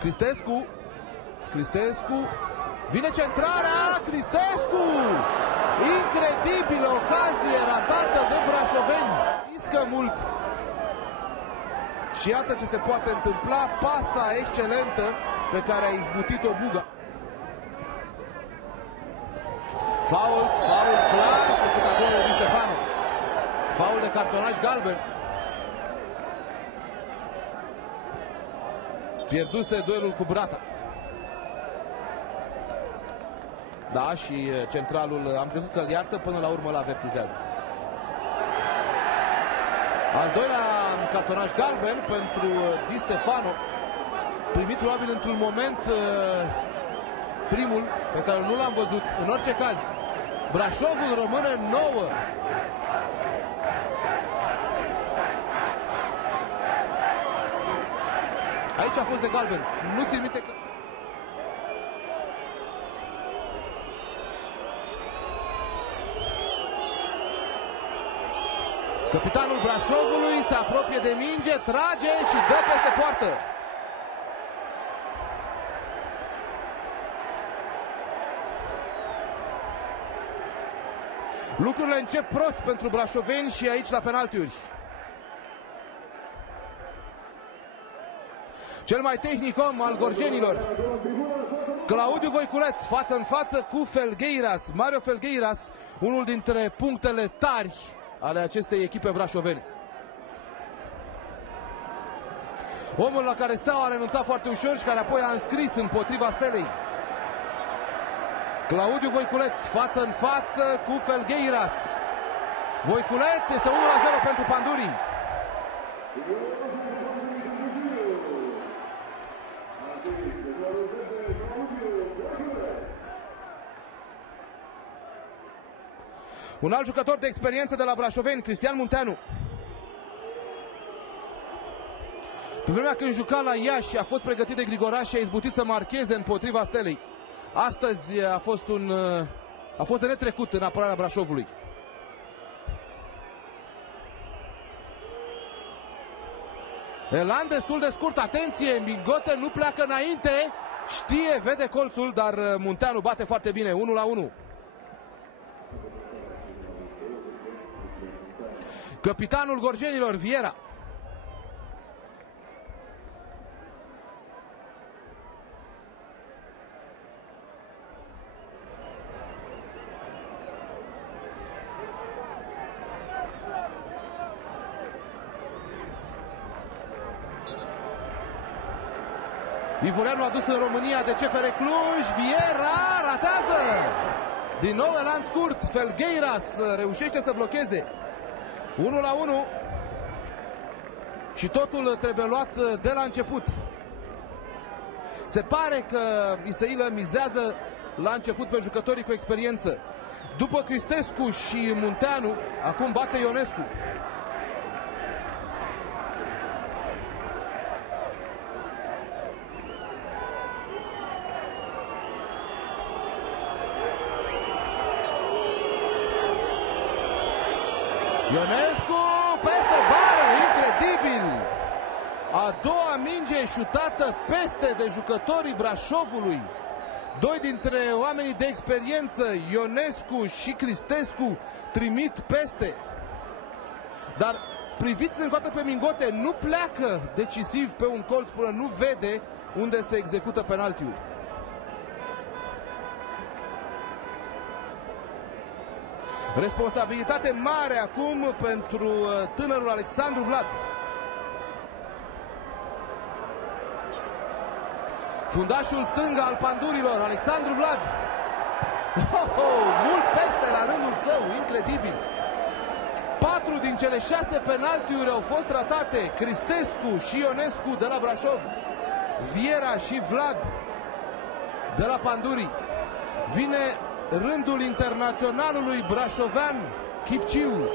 Cristescu. Cristescu. Vine centrarea. Cristescu. Incredibilă ocazie ratată de brașoveni. Iscă mult. Și iată ce se poate întâmpla. Pasa excelentă pe care a izbutit-o Buga. Faul clar făcut acolo de Di Stefano. Faul de cartonaj galben. Pierduse duelul cu Brata. Da, și centralul, am crezut că îl iartă, până la urmă îl avertizează. Al doilea cartonaj galben pentru Di Stefano. Primit probabil într-un moment primul pe care nu l-am văzut. În orice caz, Brașovul rămâne 9. Aici a fost de galben. Nu țin minte că... Capitanul Brașovului se apropie de minge, trage și dă peste poartă. Lucrurile încep prost pentru brașoveni și aici la penaltiuri. Cel mai tehnic om al gorjenilor, Claudiu Voiculeț, față în față cu Felgueiras. Mario Felgueiras, unul dintre punctele tari ale acestei echipe brașovene. Omul la care Steaua a renunțat foarte ușor și care apoi a înscris împotriva Stelei. Claudiu Voiculeț, față în față cu Felgueiras. Voiculeț, este 1-0 pentru Pandurii. Un alt jucător de experiență de la brașoveni, Cristian Munteanu. Pe vremea când juca la Iași, a fost pregătit de Grigoraș și a izbutit să marcheze împotriva Stelei. Astăzi a fost de netrecut în apărarea Brașovului. Elan destul de scurt, atenție, Mingote nu pleacă înainte, știe, vede colțul, dar Munteanu bate foarte bine, 1-1. Capitanul gorjenilor, Viera. Ivoreanu a dus în România de CFR Cluj. Viera ratează. Din nou elan scurt. Felgueiras reușește să blocheze. 1-1. Și totul trebuie luat de la început. Se pare că Isailă mizează la început pe jucătorii cu experiență. După Cristescu și Munteanu, acum bate Ionescu. Ionescu peste bară, incredibil! A doua minge șutată peste de jucătorii Brașovului. Doi dintre oamenii de experiență, Ionescu și Cristescu, trimit peste. Dar priviți încoată pe Mingote, nu pleacă decisiv pe un colț până nu vede unde se execută penaltiul. Responsabilitate mare acum pentru tânărul Alexandru Vlad. Fundașul stâng al Pandurilor, Alexandru Vlad. Mult peste la rândul său, incredibil. 4 din cele 6 penaltiuri au fost ratate. Cristescu și Ionescu de la Brașov, Viera și Vlad de la Pandurii. Vine rândul internaționalului brașovean, Chipciu.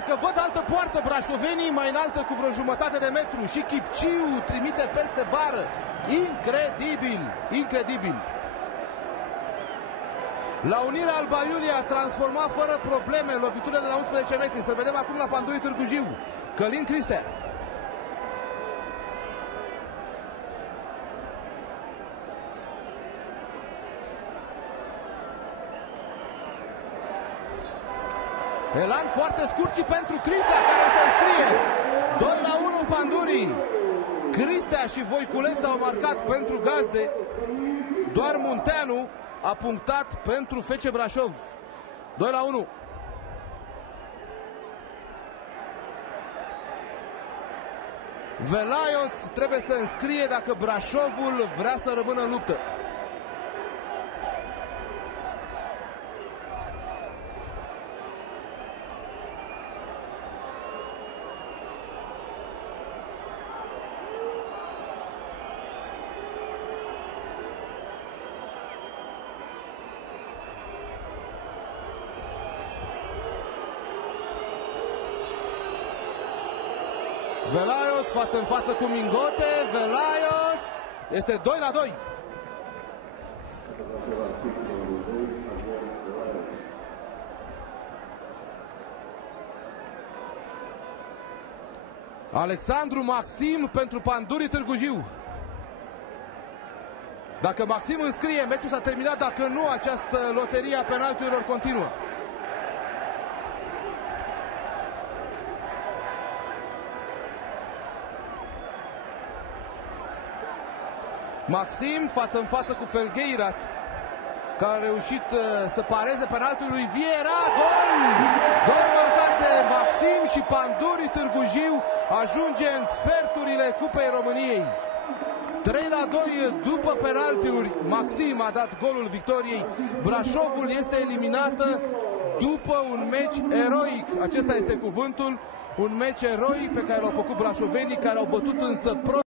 Parcă văd altă poartă brașovenii, mai înaltă cu vreo jumătate de metru. Și Chipciu trimite peste bară. Incredibil, incredibil. La Unirea Alba Iulia a transformat fără probleme loviturile de la 11 metri. Să vedem acum la Pandurii Târgu Jiu. Călin Cristea. Elan foarte scurt și pentru Cristea, care se înscrie. 2-1 Pandurii. Cristea și Voiculeț au marcat pentru gazde. Doar Munteanu a punctat pentru FC Brașov. 2-1. Velaios trebuie să înscrie dacă Brașovul vrea să rămână în luptă. Velaios față în față cu Mingote. Velaios este 2-2. Alexandru Maxim pentru Pandurii Târgu Jiu. Dacă Maxim înscrie, meciul s-a terminat. Dacă nu, această loterie a penaltiurilor continuă. Maxim față în față cu Felgueiras, care a reușit să pareze penaltiul lui Viera. Gol! Gol marcat de Maxim și Pandurii Târgu Jiu ajunge în sferturile Cupei României. 3-2 după penaltiuri. Maxim a dat golul victoriei. Brașovul este eliminată după un meci eroic. Acesta este cuvântul. Un meci eroic pe care l-au făcut brașovenii, care au bătut însă